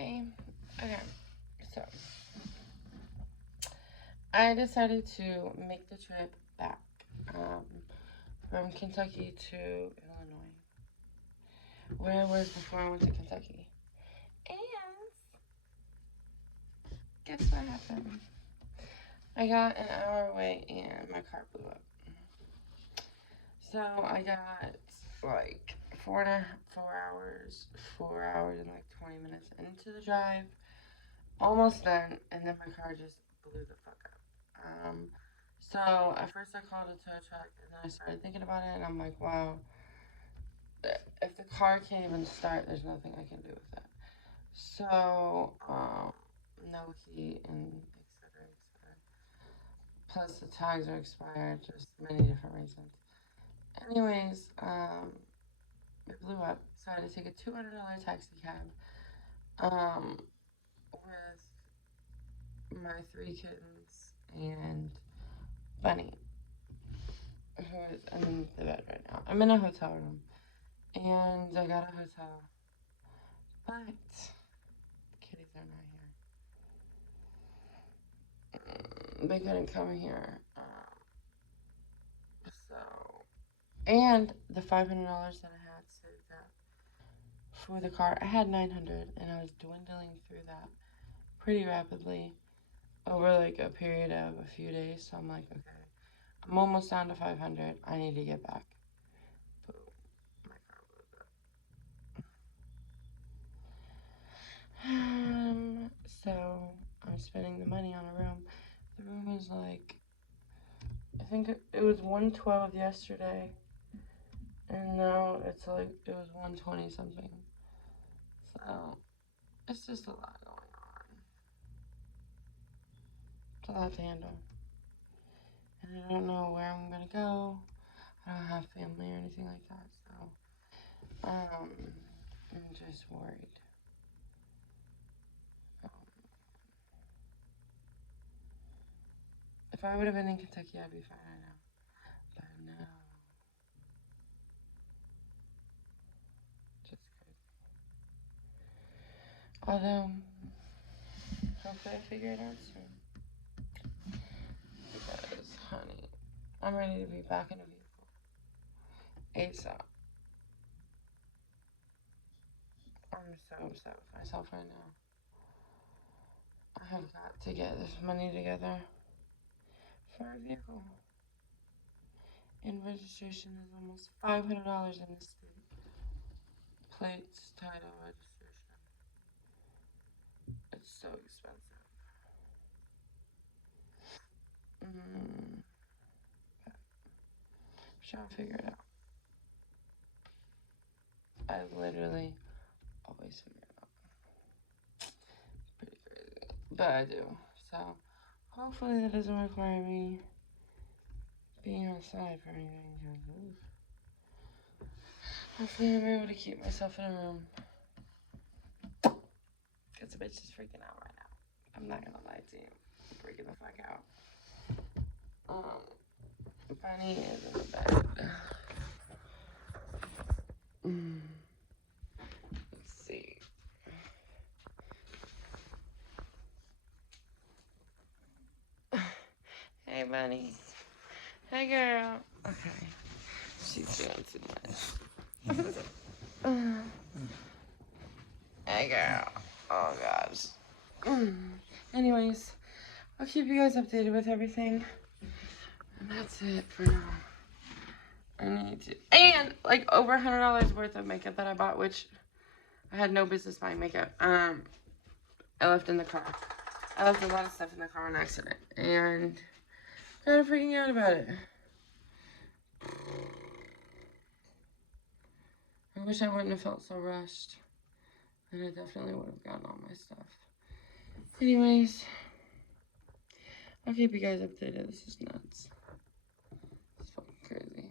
Hey, okay, so I decided to make the trip back from Kentucky to Illinois, where I was before I went to Kentucky. And guess what happened? I got an hour away and my car blew up. So I got like 4 hours and like 20 minutes into the drive, almost done, and then my car just blew the fuck up. So at first I called a tow truck, and then I started thinking about it, and I'm like, wow, if the car can't even start, there's nothing I can do with it. So, no heat and etc. etc. Plus the tags are expired, just many different reasons. Anyways, it blew up, so I had to take a $200 taxi cab, with my 3 kittens and Bunny, who is underneath the bed right now. I'm in a hotel room, and I got a hotel, but the kitties are not here. They couldn't come here, so, and the $500 that I had saved up for the car, I had 900, and I was dwindling through that pretty rapidly over like a period of a few days. So I'm like, okay, I'm almost down to 500. I need to get back. Boom, my car blew up. So I'm spending the money on a room. The room is like, I think it was 112 yesterday, and now it's like it was 120 something. So it's just a lot going on. It's a lot to handle, and I don't know where I'm gonna go. I don't have family or anything like that, so I'm just worried. If I would have been in Kentucky, I'd be fine right now. But no. Just crazy. Although, hopefully I figure it out soon. Because, honey, I'm ready to be back in a vehicle. ASAP. I'm so upset with myself right now. I have got to get this money together for a vehicle. And registration is almost $500 in this state. Plates, title, registration. It's so expensive. I'm trying to figure it out. I literally always figure it out. Pretty crazy. But I do. So hopefully that doesn't require me being outside for anything. Hopefully I'm able to keep myself in a room. Because the bitch is freaking out right now. I'm not gonna lie to you. I'm freaking the fuck out. Bunny is in the bed. Let's see. Hey, Bunny. Hey, girl. Okay. She's doing too much. Hey, girl. Oh, gosh. Anyways, I'll keep you guys updated with everything. And that's it for now. I need to. And, like, over $100 worth of makeup that I bought, which I had no business buying makeup. I left in the car. I left a lot of stuff in the car on accident. And kind of freaking out about it. I wish I wouldn't have felt so rushed. And I definitely would have gotten all my stuff. Anyways, I'll keep you guys updated. This is nuts. It's fucking crazy.